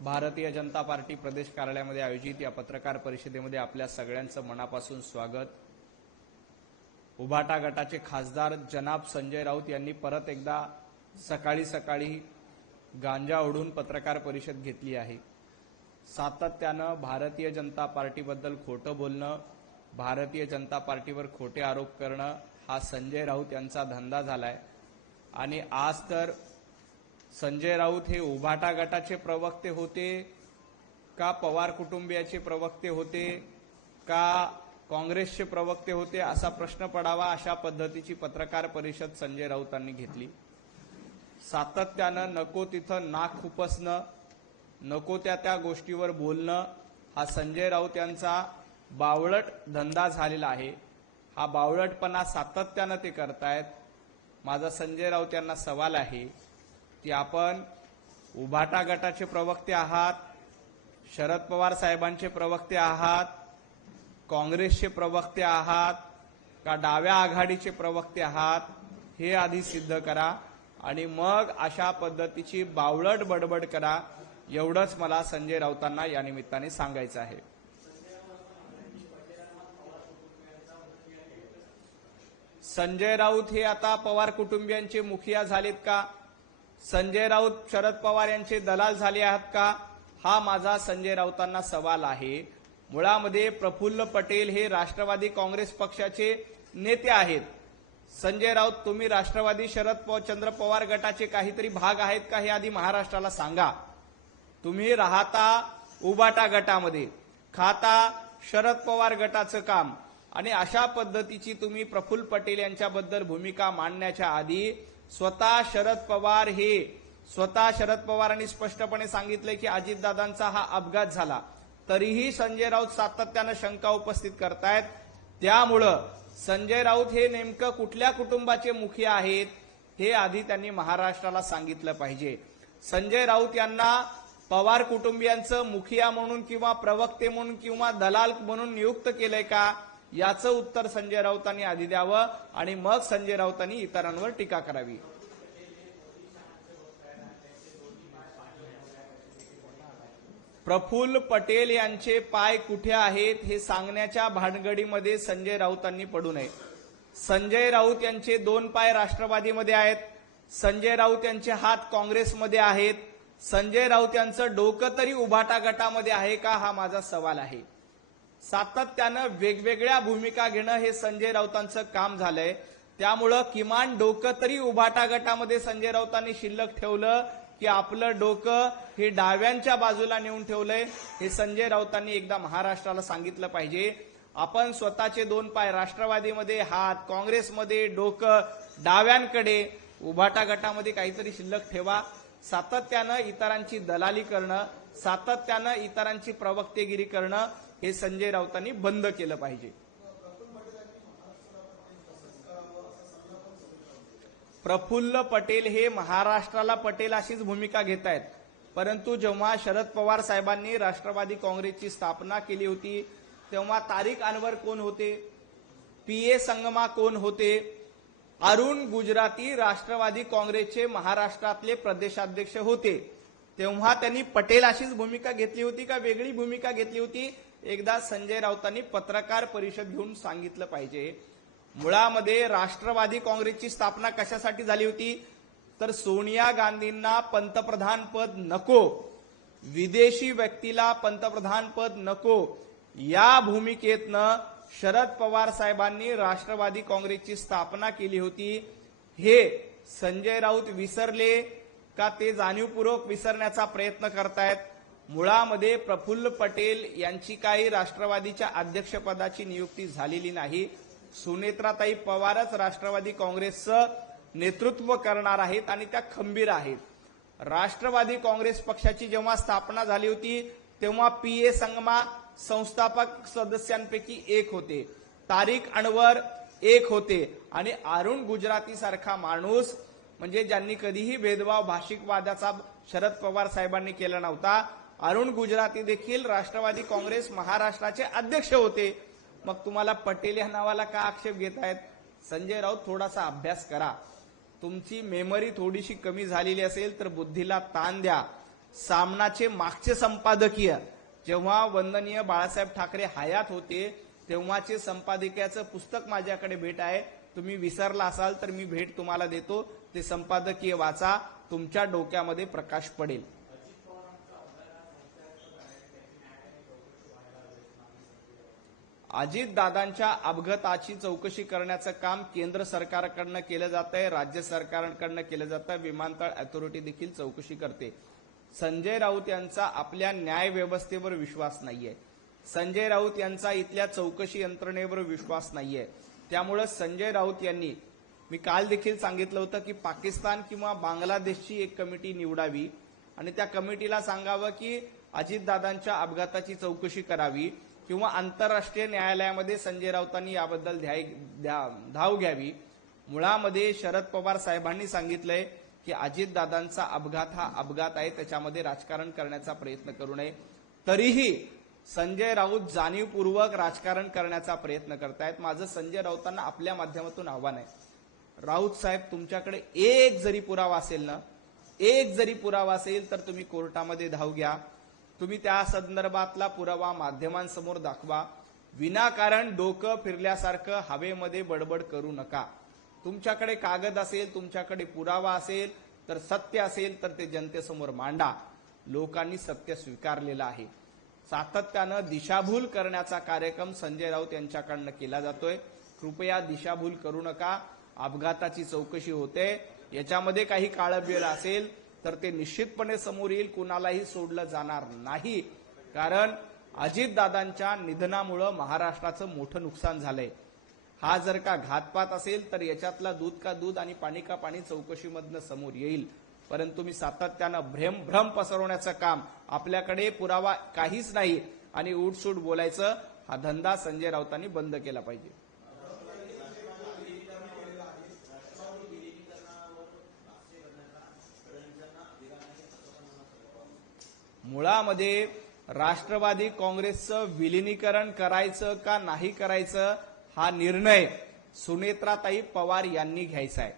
Bharatiya Janata party प्रदेश कार्यालयामध्ये आयोजित या पत्रकार परिषदेमध्ये आपल्या सगळ्यांचं मनापासून स्वागत। उभाटा गटाचे खासदार जनाब संजय राऊत यांनी परत एकदा सकाळी सकाळी गांजा ओढून पत्रकार परिषद घेतली आहे। सातत्यानं भारतीय जनता पार्टीबद्दल खोटं बोलणं, भारतीय जनता पार्टीवर खोटे आरोप करणं हा संजय राऊत यांचा धंदा झालाय। आणि आज तर संजय राऊत हे उभाटा गटाचे प्रवक्ते होते का पवार कुटुंबियाचे प्रवक्ते होते का काँग्रेसचे प्रवक्ते होते असा प्रश्न पडावा अशा पद्धतीची पत्रकार परिषद संजय राऊतांनी घेतली। सातत्यानं नको तिथं नाक खुपसणं, नको त्या गोष्टीवर बोलणं हा संजय राऊत यांचा बावळट धंदा झालेला आहे। हा बावळटपणा सातत्यानं ते करतायत। माझा संजय राऊत यांना सवाल आहे की आपण उभाटा गटाचे प्रवक्ते आहात, शरद पवार साहेबांचे प्रवक्ते आहात, काँग्रेसचे प्रवक्ते आहात का डाव्या आघाडीचे प्रवक्ते आहात हे आधी सिद्ध करा आणि मग अशा पद्धतीची बावळट बडबड करा। एवढंच मला संजय राऊतांना या निमित्ताने सांगायचं आहे। संजय राऊत हे आता पवार कुटुंबियांचे मुखिया झालेत का? संजय राऊत शरद पवार यांचे दलाल झाले आहेत का? हा माझा संजय राऊतांना सवाल आहे। मुळामध्ये प्रफुल्ल पटेल हे राष्ट्रवादी काँग्रेस पक्षाचे नेते आहेत। संजय राऊत तुम्ही राष्ट्रवादी शरदचंद्र पवार गटाचे काहीतरी भाग आहेत का हे आधी महाराष्ट्राला सांगा। तुम्ही राहता उभाटा गटामध्ये, खाता शरद पवार गटाचं काम आणि अशा पद्धतीची तुम्ही प्रफुल्ल पटेल यांच्याबद्दल भूमिका मांडण्याच्या आधी स्वतः शरद पवारांनी स्पष्टपणे सांगितले की अजितदादांचा हा अपघात झाला, तरीही संजय राऊत सातत्यानं शंका उपस्थित करतायत। त्यामुळं संजय राऊत हे नेमकं कुठल्या कुटुंबाचे मुखिया आहेत हे आधी त्यांनी महाराष्ट्राला सांगितलं पाहिजे। संजय राऊत यांना पवार कुटुंबियांचं मुखिया म्हणून किंवा प्रवक्ते म्हणून किंवा दलाल म्हणून नियुक्त केलंय का याचं उत्तर संजय राऊतांनी आधी द्यावं आणि मग संजय राऊतांनी इतरांवर टीका करावी। प्रफुल्ल पटेल यांचे पाय कुठे आहेत हे सांगण्याच्या भानगडीमध्ये संजय राऊतांनी पडू नये। संजय राऊत यांचे दोन पाय राष्ट्रवादीमध्ये आहेत, संजय राऊत यांचे हात काँग्रेसमध्ये आहेत, संजय राऊत यांचं डोकं तरी उभाटा गटामध्ये आहे का हा माझा सवाल आहे। सातत्यानं वेगवेगळ्या भूमिका घेणं हे संजय राऊतांचं काम झालंय। त्यामुळं किमान डोकं तरी उभाटा गटामध्ये संजय राऊतांनी शिल्लक ठेवलं की आपलं डोकं हे डाव्यांच्या बाजूला नेऊन ठेवलंय हे संजय राऊतांनी एकदा महाराष्ट्राला सांगितलं पाहिजे। आपण स्वतःचे दोन पाय राष्ट्रवादीमध्ये, हात काँग्रेसमध्ये, डोकं डाव्यांकडे, उभाटा गटामध्ये काहीतरी शिल्लक ठेवा। सातत्यानं इतरांची दलाली करणं, सातत्यानं इतरांची प्रवक्तेगिरी करणं हे संजय राऊतांनी बंद केलं पाहिजे। प्रफुल्ल पटेल हे महाराष्ट्राला पटेल अशीच भूमिका घेत आहेत, परंतु जेव्हा शरद पवार साहेबांनी राष्ट्रवादी काँग्रेसची स्थापना केली होती तेव्हा तारिक अनवर कोण होते, पीए संगमा कोण होते, अरुण गुजराती राष्ट्रवादी काँग्रेसचे महाराष्ट्रातले प्रदेशाध्यक्ष होते। तेव्हा त्यांनी पटेल अशीच भूमिका घेतली होती का वेगळी भूमिका घेतली होती एकदा संजय राऊतांनी पत्रकार परिषद घेऊन सांगितलं पाहिजे। मुळामध्ये राष्ट्रवादी काँग्रेसची स्थापना कशासाठी झाली होती तर सोनिया गांधींना पंतप्रधान पद नको, विदेशी व्यक्तीला पंतप्रधान पद नको या भूमिकेतनं शरद पवार साहेबांनी राष्ट्रवादी काँग्रेसची स्थापना केली होती। हे संजय राऊत विसरले का ते जाणीवपूर्वक विसरण्याचा प्रयत्न करतायत। मुळामध्ये प्रफुल्ल पटेल यांची काही राष्ट्रवादीच्या अध्यक्षपदाची नियुक्ती झालेली नाही। सुनेत्राताई पवारच राष्ट्रवादी काँग्रेसचं नेतृत्व करणार आहेत आणि त्या खंबीर आहेत। राष्ट्रवादी काँग्रेस पक्षाची जेव्हा स्थापना झाली होती तेव्हा पीए संगमा संस्थापक सदस्यांपैकी एक होते, तारिक अनवर एक होते आणि अरुण गुजराती सारखा माणूस म्हणजे ज्यांनी कधीही भेदभाव भाषिकवादाचा शरद पवार साहेबांनी केला नव्हता, अरुण गुजराती देखील राष्ट्रवादी काँग्रेस महाराष्ट्राचे अध्यक्ष होते। मग तुम्हाला पटेल या नावाला का आक्षेप घेतायत? संजय राऊत थोडासा अभ्यास करा। तुमची मेमरी थोडीशी कमी झालेली असेल तर बुद्धीला ताण द्या सामनाचे मागचे संपादकीय जेव्हा वंदनीय बाळासाहेब ठाकरे हयात होते तेव्हाचे संपादकीयाचं पुस्तक माझ्याकडे भेट आहे. तुम्ही विसरला असाल तर मी भेट तुम्हाला देतो. ते संपादकीय वाचा, तुमच्या डोक्यामध्ये प्रकाश पडेल. अजितदादांच्या अपघाताची चौकशी करण्याचं काम केंद्र सरकारकडनं केलं जात आहे, राज्य सरकारकडनं केलं जातं. विमानतळ अथॉरिटी देखील चौकशी करते. संजय राऊत यांचा आपल्या न्याय व्यवस्थेवर विश्वास नाहीये. संजय राऊत यांचा इथल्या चौकशी यंत्रणेवर विश्वास नाहीये. त्यामुळे संजय राऊत यांनी, मी काल देखील सांगितलं होतं की पाकिस्तान किंवा बांगलादेशची एक कमिटी निवडावी आणि त्या कमिटीला सांगावं की अजितदादांच्या अपघाताची चौकशी करावी किंवा आंतरराष्ट्रीय न्यायालयामध्ये संजय राऊतांनी याबद्दल धाव घ्यावी. मुळामध्ये शरद पवार साहेबांनी सांगितलंय की अजितदादांचा अपघात हा अपघात आहे, त्याच्यामध्ये राजकारण करण्याचा प्रयत्न करू नये. तरीही संजय राऊत जाणीवपूर्वक राजकारण करण्याचा प्रयत्न करतायत. माझं संजय राऊतांना आपल्या माध्यमातून आव्हान आहे, राऊत साहेब तुमच्याकडे एक जरी पुरावा असेल ना, एक जरी पुरावा असेल तर तुम्ही कोर्टामध्ये धाव घ्या. तुम्ही त्या संदर्भातला पुरावा माध्यमांसमोर दाखवा. विनाकारण डोकं फिरल्यासारखं हवेमध्ये बडबड करू नका. तुमच्याकडे कागद असेल, तुमच्याकडे पुरावा असेल, तर सत्य असेल तर ते जनतेसमोर मांडा. लोकांनी सत्य स्वीकारलेलं आहे. सातत्यानं दिशाभूल करण्याचा कार्यक्रम संजय राऊत यांच्याकडनं केला जातोय. कृपया दिशाभूल करू नका. अपघाताची चौकशी होते, याच्यामध्ये काही काळबेळ असेल तर ते निश्चितपणे समोर येईल. कुणालाही सोडलं जाणार नाही. कारण अजितदादांच्या निधनामुळे महाराष्ट्राचं मोठं नुकसान झालंय. हा जर का घातपात असेल तर याच्यातला दूध का दूध आणि पाणी का पाणी चौकशीमधनं समोर येईल. परंतु तुम्ही सातत्यानं भ्रम पसरवण्याचं काम, आपल्याकडे पुरावा काहीच नाही आणि उठसूट बोलायचं, हा धंदा संजय राऊतांनी बंद केला पाहिजे. मुळामध्ये राष्ट्रवादी काँग्रेसचं विलिनीकरण करायचं का नाही करायचं हा निर्णय सुनेत्राताई पवार यांनी घ्यायचा आहे.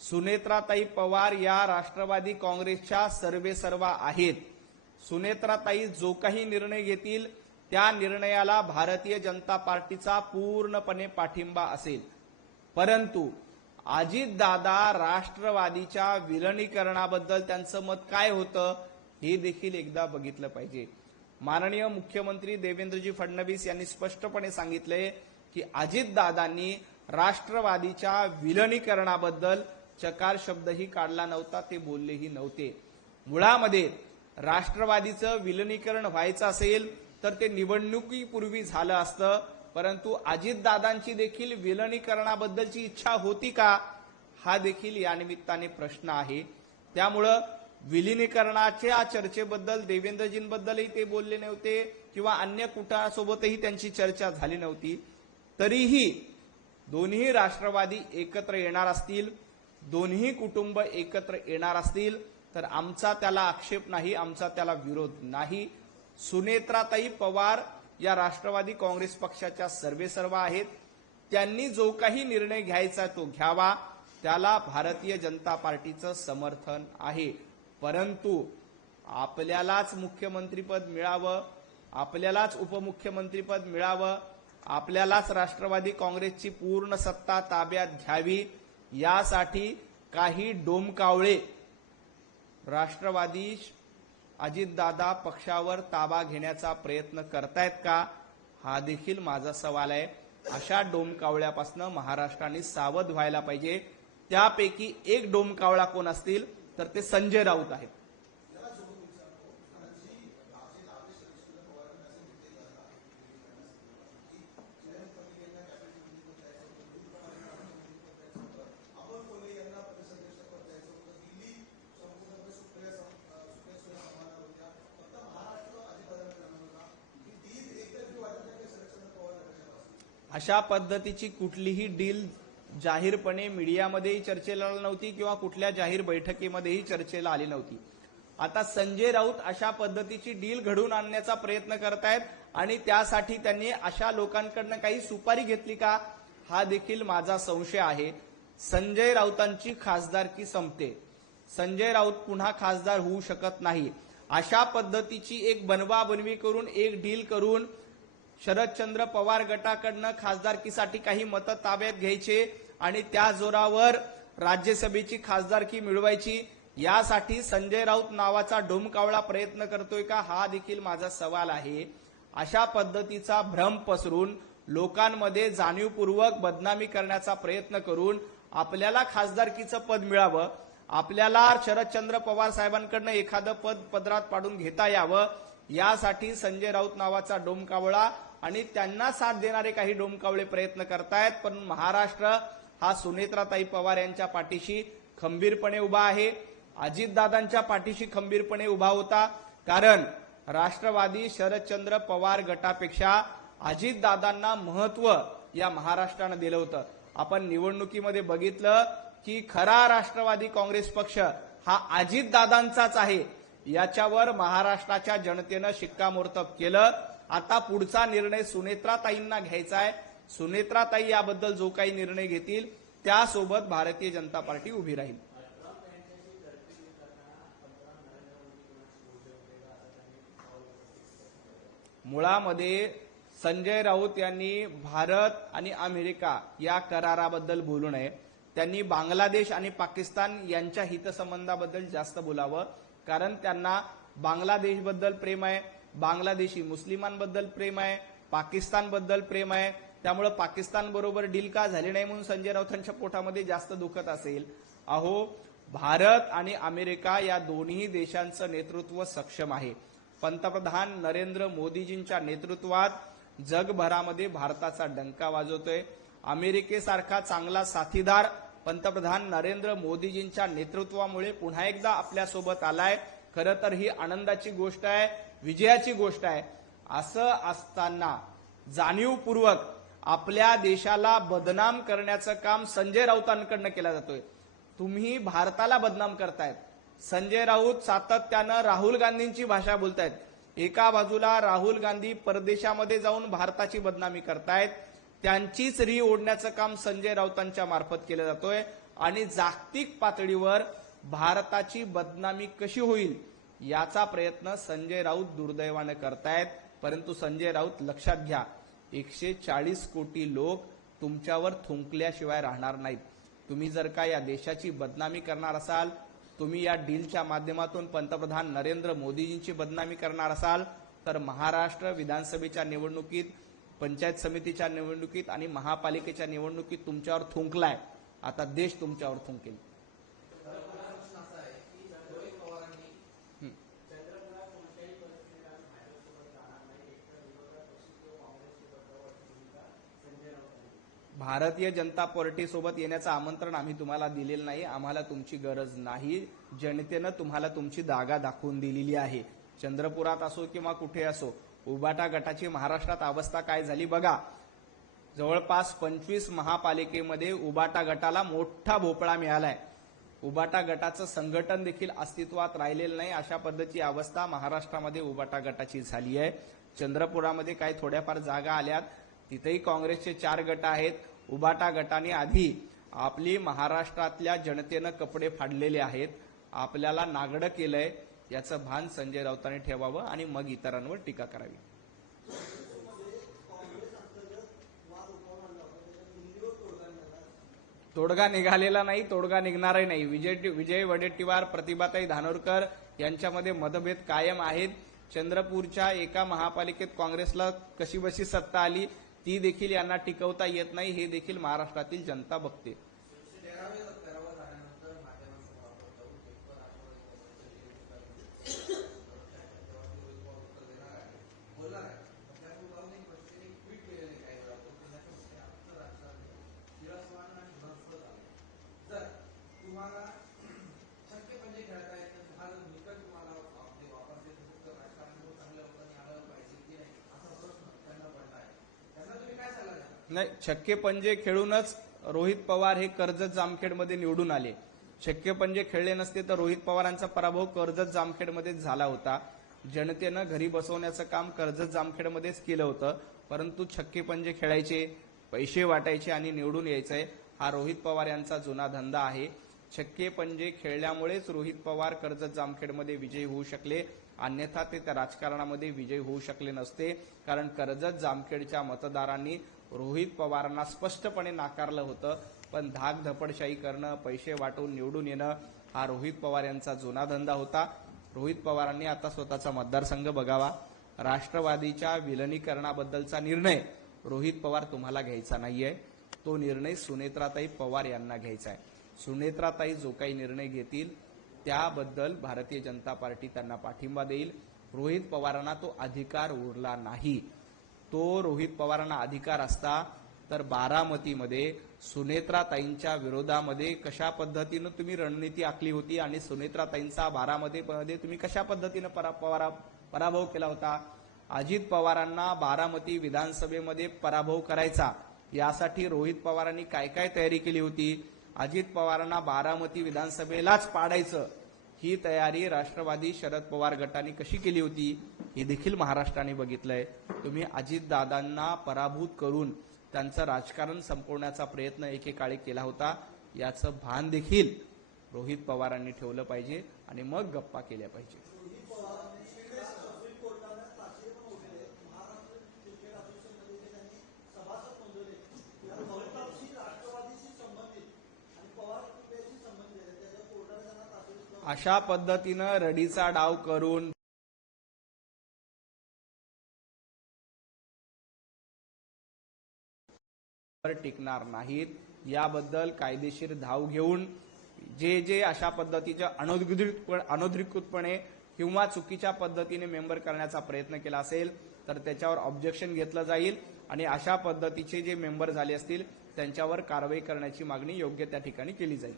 सुनेत्राताई पवार या राष्ट्रवादी काँग्रेसच्या सर्वेसर्वा आहेत. सुनेत्राताई जो काही निर्णय घेतील त्या निर्णयाला भारतीय जनता पार्टीचा पूर्णपणे पाठिंबा असेल. परंतु अजितदादा राष्ट्रवादीच्या विलिनीकरणाबद्दल त्यांचं मत काय होतं हे देखील एकदा बघितलं पाहिजे. माननीय मुख्यमंत्री देवेंद्रजी फडणवीस यांनी स्पष्टपणे सांगितले की अजितदादांनी राष्ट्रवादीच्या विलिनीकरणाबद्दल चकार शब्दही काढला नव्हता, ते बोललेही नव्हते. मुळामध्ये राष्ट्रवादीचं विलिनीकरण व्हायचं असेल तर ते निवडणुकीपूर्वी झालं असतं. परंतु अजितदादांची देखील विलिनीकरणाबद्दलची इच्छा होती का, हा देखील या निमित्ताने प्रश्न आहे. त्यामुळं विलिनीकरणाच्या चर्चेबद्दल देवेंद्रजींबद्दलही ते बोलले नव्हते किंवा अन्य कुटुंबासोबतही त्यांची चर्चा झाली नव्हती. तरीही दोन्ही राष्ट्रवादी एकत्र येणार असतील, दोन्ही कुटुंब एकत्र येणार असतील तर आमचा त्याला आक्षेप नाही, आमचा त्याला विरोध नाही. सुनेत्राताई पवार या राष्ट्रवादी काँग्रेस पक्षाच्या सर्वेसर्वा आहेत. त्यांनी जो काही निर्णय घ्यायचा तो घ्यावा, त्याला भारतीय जनता पार्टीचं समर्थन आहे. परंतु आपल्यालाच मुख्यमंत्रीपद मिळावं, आपल्यालाच उपमुख्यमंत्रीपद मिळावं, आपल्यालाच राष्ट्रवादी काँग्रेसची पूर्ण सत्ता ताब्यात घ्यावी, यासाठी काही डोमकावळे राष्ट्रवादी अजितदादा पक्षावर ताबा घेण्याचा प्रयत्न करतायत का, हा देखील माझा सवाल आहे. अशा डोमकावळ्यापासून महाराष्ट्राने सावध व्हायला पाहिजे. त्यापैकी एक डोमकावळा कोण असतील तर ते संजय राऊत आहेत. अशा पद्धतीची कुठलीही डील जाहीरपणे मीडियामध्येही चर्चेला आली नव्हती किंवा कुठल्या जाहीर बैठकीमध्येही चर्चेला आली नव्हती. आता संजय राऊत अशा पद्धतीची डील घडवून आणण्याचा प्रयत्न करतायत आणि त्यासाठी त्यांनी अशा लोकांकडनं काही सुपारी घेतली का, हा देखील माझा संशय आहे. संजय राऊतांची खासदारकी संपते. संजय राऊत पुन्हा खासदार होऊ शकत नाही. अशा पद्धतीची एक बनवाबनवी करून एक डील करून शरदचंद्र पवार गटाकडनं खासदारकीसाठी काही मतं ताब्यात घ्यायचे आणि त्या जोरावर राज्यसभेची खासदारकी मिळवायची, यासाठी संजय राऊत नावाचा डोमकावळा प्रयत्न करतोय का, हा देखील माझा सवाल आहे। अशा पद्धतीचा भ्रम पसरून लोकांमध्ये जाणीवपूर्वक बदनामी करण्याचा प्रयत्न करून आपल्याला खासदारकीचं पद मिळावं, आपल्याला शरदचंद्र पवार साहेबांकडनं एखादं पद पदरात पाडून घेता यावं, यासाठी संजय राऊत नावाचा डोमकावळा आणि त्यांना साथ देणारे काही डोमकावळे प्रयत्न करतायत। पण महाराष्ट्र हा सुनेत्राताई पवार यांच्या पाठीशी खंबीरपणे उभा आहे, अजितदादांच्या पाठीशी खंबीरपणे उभा होता, कारण राष्ट्रवादी शरदचंद्र पवार गटापेक्षा अजितदादांना महत्व या महाराष्ट्रानं दिलं होतं। आपण निवडणुकीमध्ये बघितलं की खरा राष्ट्रवादी काँग्रेस पक्ष हा अजितदादांचाच आहे, याच्यावर महाराष्ट्राच्या जनतेनं शिक्कामोर्तब केलं। आता पुढचा निर्णय सुनेत्राताईंना घ्यायचा आहे, सुनेत्राताई याबद्दल जो काही निर्णय घेतील त्यासोबत भारतीय जनता पार्टी उभी राहील। मुळामध्ये संजय राऊत यांनी भारत आणि अमेरिका या कराराबद्दल बोलू नये, त्यांनी बांगलादेश आणि पाकिस्तान यांच्या हितसंबंधाबद्दल जास्त बोलावं, कारण त्यांना बांगलादेशबद्दल प्रेम आहे, बांगलादेशी मुस्लिमांबद्दल प्रेम आहे, पाकिस्तानबद्दल प्रेम आहे, त्यामुळे पाकिस्तान बरोबर डील का झाली नाही म्हणून संजय राऊतांच्या पोटामध्ये जास्त दुखत असेल। अहो, भारत आणि अमेरिका या दोन्ही देशांचं नेतृत्व सक्षम आहे। पंतप्रधान नरेंद्र मोदीजींच्या नेतृत्वात जगभरामध्ये भारताचा डंका वाजवतोय। अमेरिकेसारखा चांगला साथीदार पंतप्रधान नरेंद्र मोदीजींच्या नेतृत्वामुळे पुन्हा एकदा आपल्यासोबत आलाय। खरं तर ही आनंदाची गोष्ट आहे, विजयाची गोष्ट आहे। असं असताना जाणीवपूर्वक आपल्या देशाला बदनाम करण्याचं काम संजय राऊतांकडनं केलं जातोय। तुम्ही भारताला बदनाम करतायत। संजय राऊत सातत्यानं राहुल गांधींची भाषा बोलतायत। एका बाजूला राहुल गांधी परदेशामध्ये जाऊन भारताची बदनामी करतायत, त्यांचीच री ओढण्याचं काम संजय राऊतांच्या मार्फत केलं जातोय आणि जागतिक पातळीवर भारताची बदनामी कशी होईल याचा प्रयत्न संजय राऊत दुर्दैवाने करतायत। परंतु संजय राऊत लक्षात घ्या, 140 कोटी लोक तुमच्यावर थुंकल्याशिवाय राहणार नाहीत। तुम्ही जर का या देशाची बदनामी करणार असाल, तुम्ही या डीलच्या माध्यमातून पंतप्रधान नरेंद्र मोदीजींची बदनामी करणार असाल, तर महाराष्ट्र विधानसभेच्या निवडणुकीत, पंचायत समितीच्या निवडणुकीत आणि महापालिकेच्या निवडणुकीत तुमच्यावर थुंकलाय, आता देश तुमच्यावर थुंकेल। भारतीय जनता पार्टी सोबत येण्याचं आमंत्रण आम्ही तुम्हाला दिलेलं नाही, आम्हाला तुमची गरज नाही। जनतेनं तुम्हाला तुमची जागा दाखवून दिलेली आहे। चंद्रपुरात असो किंवा कुठे असो, उबाटा गटाची महाराष्ट्रात अवस्था काय झाली बघा। जवळपास 25 महापालिकेमध्ये उबाटा गटाला मोठा भोपळा मिळालाय। उबाटा गटाचं संघटन देखील अस्तित्वात राहिलेलं नाही, अशा पद्धतीची अवस्था महाराष्ट्रामध्ये उबाटा गटाची झाली आहे। चंद्रपुरामध्ये काही थोड्याफार जागा आल्यात, तिथेही काँग्रेसचे 4 गट आहेत। उबाटा गटाने आधी आपली महाराष्ट्रातल्या जनतेनं कपडे फाडलेले आहेत, आपल्याला नागडं केलंय, याचं भान संजय राऊतांनी ठेवावं आणि मग इतरांवर टीका करावी। तोडगा निघालेला नाही, तोडगा निघणारही नाही। विजय वडेट्टीवार, प्रतिभाताई धानोरकर यांच्यामध्ये मतभेद कायम आहेत। चंद्रपूरच्या एका महापालिकेत काँग्रेसला कशीबशी सत्ता आली, ती देखील यांना टिकवता येत नाही, हे देखील महाराष्ट्रातील जनता बघते। नाही, छक्के पंजे खेळूनच रोहित पवार हे कर्जत जामखेडमध्ये निवडून आले। छक्के पंजे खेळले नसते तर रोहित पवारांचा पराभव कर्जत जामखेडमध्येच झाला होता। जनतेनं घरी बसवण्याचं काम कर्जत जामखेडमध्येच केलं होतं, परंतु छक्के पंजे खेळायचे, पैसे वाटायचे आणि निवडून यायचंय, हा रोहित पवार यांचा जुना धंदा आहे। छक्के पंजे खेळल्यामुळेच रोहित पवार कर्जत जामखेडमध्ये विजयी होऊ शकले, अन्यथा ते त्या राजकारणामध्ये विजयी होऊ शकले नसते. कारण कर्जत जामखेडच्या मतदारांनी रोहित पवारांना स्पष्टपणे नाकारलं होतं. पण धाकधपडशाही करणं, पैसे वाटून निवडून येणं हा रोहित पवार यांचा जुना धंदा होता. रोहित पवारांनी आता स्वतःचा मतदारसंघ बघावा. राष्ट्रवादीच्या विलनीकरणाबद्दलचा निर्णय रोहित पवार तुम्हाला घ्यायचा नाहीये, तो निर्णय सुनेत्राताई पवार यांना घ्यायचा आहे. सुनेत्राताई जो काही निर्णय घेतील त्याबद्दल भारतीय जनता पार्टी त्यांना पाठिंबा देईल. रोहित पवारांना तो अधिकार उरला नाही. तो रोहित पवारांना अधिकार असता तर बारामतीमध्ये सुनेत्राताईंच्या विरोधामध्ये कशा पद्धतीनं तुम्ही रणनीती आखली होती आणि सुनेत्राताईंचा बारामतीमध्ये तुम्ही कशा पद्धतीनं पराभव केला होता. अजित पवारांना बारामती विधानसभेमध्ये पराभव करायचा यासाठी रोहित पवारांनी काय काय तयारी केली होती. अजित पवारांना बारामती विधानसभेलाच पाडायचं ही तयारी राष्ट्रवादी शरद पवार गटाने कशी केली होती हे देखील महाराष्ट्राने बघितलंय. तुम्ही अजितदादांना पराभूत करून त्यांचं राजकारण संपवण्याचा प्रयत्न एकेकाळी केला होता. याचं भान देखील रोहित पवारांनी ठेवलं पाहिजे आणि मग गप्पा केल्या पाहिजे. अशा पद्धतीनं रडीचा डाव करून टिकणार नाहीत. याबद्दल कायदेशीर धाव घेऊन जे अशा पद्धतीच्या अनधिकृतपणे किंवा चुकीच्या पद्धतीने मेंबर करण्याचा प्रयत्न केला असेल तर त्याच्यावर ऑब्जेक्शन घेतलं जाईल आणि अशा पद्धतीचे जे मेंबर झाले असतील त्यांच्यावर कारवाई करण्याची मागणी योग्य त्या ठिकाणी केली जाईल.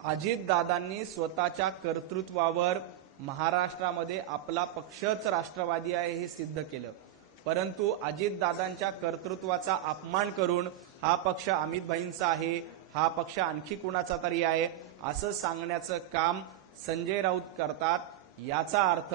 अजितदादांनी स्वतःच्या कर्तृत्वावर महाराष्ट्रामध्ये आपला पक्षच राष्ट्रवादी आहे हे सिद्ध केलं. परंतु अजितदादांच्या कर्तृत्वाचा अपमान करून हा पक्ष अमितभाईंचा आहे, हा पक्ष आणखी कुणाचा तरी आहे असं सांगण्याचं काम संजय राऊत करतात. याचा अर्थ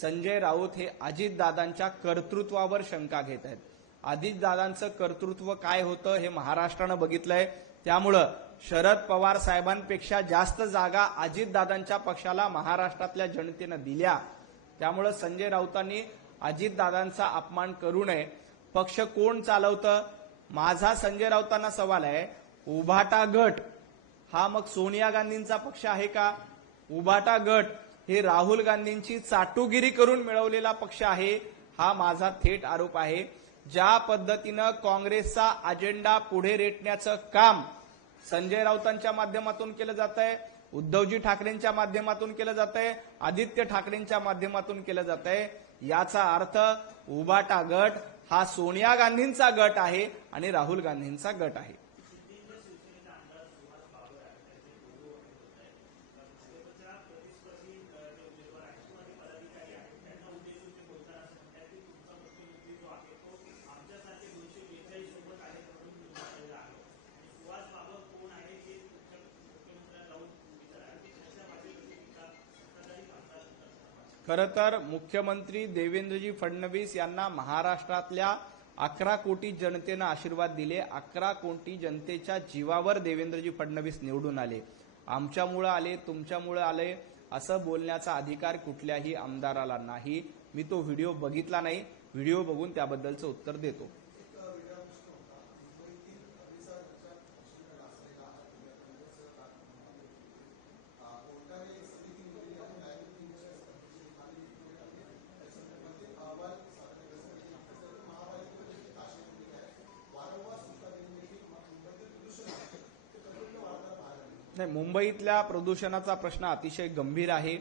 संजय राऊत हे अजितदादांच्या कर्तृत्वावर शंका घेत आहेत. अजितदादांचं कर्तृत्व काय होतं हे महाराष्ट्रानं बघितलंय. त्यामुळं शरद पवार साहेबांपेक्षा जास्त जागा अजितदादांच्या पक्षाला महाराष्ट्रातल्या जनतेनं दिल्या. त्यामुळं संजय राऊतांनी अजितदादांचा अपमान करू नये. पक्ष कोण चालवतं? माझा संजय राऊतांना सवाल आहे, उभाटा गट हा मग सोनिया गांधींचा पक्ष आहे का? उभाटा गट हे राहुल गांधींची चाटुगिरी करून मिळवलेला पक्ष आहे, हा माझा थेट आरोप आहे. ज्या पद्धतीनं काँग्रेसचा अजेंडा पुढे रेटण्याचं काम संजय राऊतांच्या माध्यमातून केलं जात आहे, उद्धवजी ठाकरेंच्या माध्यमातून केलं जात आहे, आदित्य ठाकरेंच्या माध्यमातून केलं जात आहे, याचा अर्थ उभाटा गट हा सोनिया गांधींचा गट आहे आणि राहुल गांधींचा गट आहे. खरं तर मुख्यमंत्री देवेंद्रजी फडणवीस यांना महाराष्ट्रातल्या 11 कोटी जनतेनं आशीर्वाद दिले. 11 कोटी जनतेच्या जीवावर देवेंद्रजी फडणवीस निवडून आले. आमच्यामुळे आले, तुमच्यामुळे आले असं बोलण्याचा अधिकार कुठल्याही आमदाराला नाही. मी तो व्हिडिओ बघितला नाही, व्हिडिओ बघून त्याबद्दलचं उत्तर देतो. नाही, मुंबईतल्या प्रदूषणाचा प्रश्न अतिशय गंभीर आहे.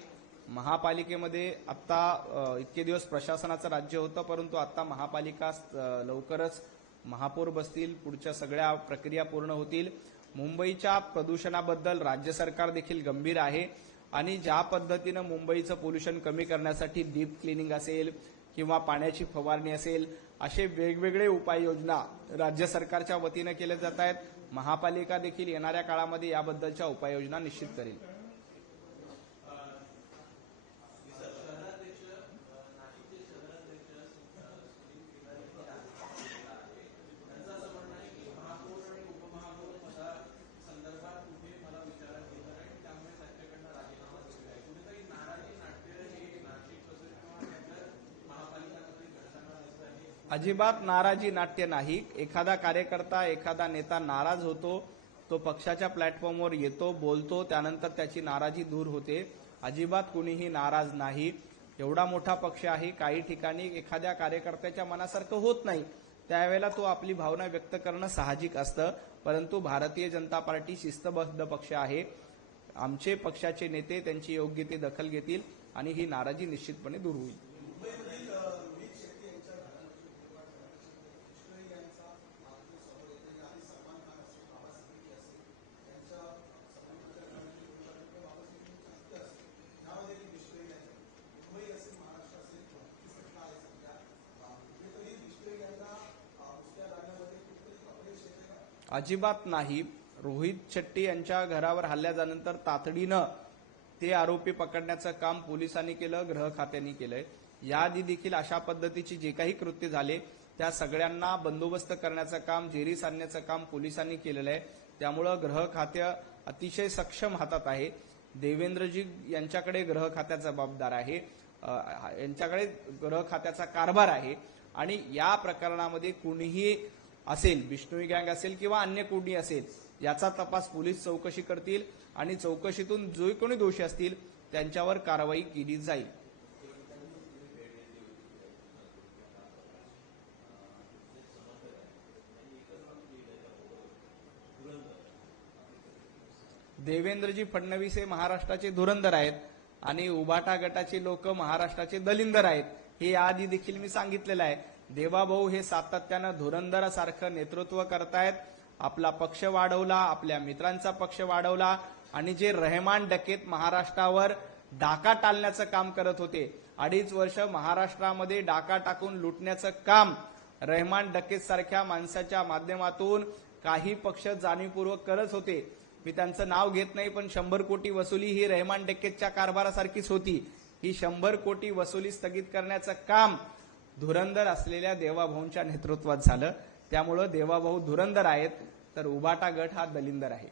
महापालिकेमध्ये आता इतके दिवस प्रशासनाचं राज्य होतं, परंतु आता महापालिका लवकरच महापौर बसतील, पुढच्या सगळ्या प्रक्रिया पूर्ण होतील. मुंबईच्या प्रदूषणाबद्दल राज्य सरकार देखील गंभीर आहे आणि ज्या पद्धतीनं मुंबईचं पोल्युशन कमी करण्यासाठी डीप क्लिनिंग असेल किंवा पाण्याची फवारणी असेल, असे वेगवेगळे उपाययोजना राज्य सरकारच्या वतीनं केल्या जात आहेत. महापालिका देखील येणाऱ्या काळामध्ये याबद्दलच्या उपाययोजना निश्चित करेल. अजिबात नाराजी नाट्य नाही. एखादा कार्यकर्ता एखादा नेता नाराज होतो, तो पक्षाच्या प्लॅटफॉर्मवर येतो, बोलतो, त्यानंतर त्याची नाराजी दूर होते. अजिबात कुणीही नाराज नाही. एवढा मोठा पक्ष आहे, काही ठिकाणी एखाद्या कार्यकर्त्याच्या मनासारखं होत नाही, त्यावेळेला तो आपली भावना व्यक्त करणं साहजिक असतं. परंतु भारतीय जनता पार्टी शिस्तबद्ध पक्ष आहे. आमचे पक्षाचे नेते त्यांची योग्य ती दखल घेतील आणि ही नाराजी निश्चितपणे दूर होईल. अजिबात नाही. रोहित शेट्टी यांच्या घरावर हल्ल्यानंतर तातडीनं ते आरोपी पकडण्याचं काम पोलिसांनी केलं, गृह खात्याने केलंय. याआधी देखील अशा पद्धतीची जे काही कृत्य झाले त्या सगळ्यांना बंदोबस्त करण्याचं काम, जेरीस आणण्याचं काम पोलिसांनी केलेलं आहे. त्यामुळं गृह खाते अतिशय सक्षम हातात आहे. देवेंद्रजी यांच्याकडे गृह खात्याचा जबाबदार आहे, यांच्याकडे गृह खात्याचा कारभार आहे आणि या प्रकरणामध्ये कुणीही असेल, बिश्नोई गँग असेल किंवा अन्य कोणी असेल, याचा तपास पोलीस चौकशी करतील आणि चौकशीतून जो कोणी दोषी असतील त्यांच्यावर कारवाई केली जाईल. देवेंद्रजी फडणवीस हे महाराष्ट्राचे धुरंधर आहेत आणि उभाटा गटाचे लोक महाराष्ट्राचे दलिंदर आहेत, हे याआधी देखील मी सांगितलेलं आहे. देवाभाऊ हे सातत्यानं धुरंदरासारखं नेतृत्व करतायत. आपला पक्ष वाढवला, आपल्या मित्रांचा पक्ष वाढवला आणि जे रहमान डकेत महाराष्ट्रावर डाका टाळण्याचं काम करत होते, 2.5 वर्ष महाराष्ट्रामध्ये डाका टाकून लुटण्याचं काम रहमान डकेत सारख्या माणसाच्या माध्यमातून काही पक्ष जाणीवपूर्वक करत होते. मी त्यांचं नाव घेत नाही, पण 100 कोटी वसुली ही रहमान डकेतच्या कारभारासारखीच होती. ही 100 कोटी वसुली स्थगित करण्याचं काम धुरंदर असलेल्या देवाभाऊंच्या नेतृत्वात झालं. त्यामुळं देवाभाऊ धुरंदर आहेत, तर उभाटा गट हा दलिंदर आहे.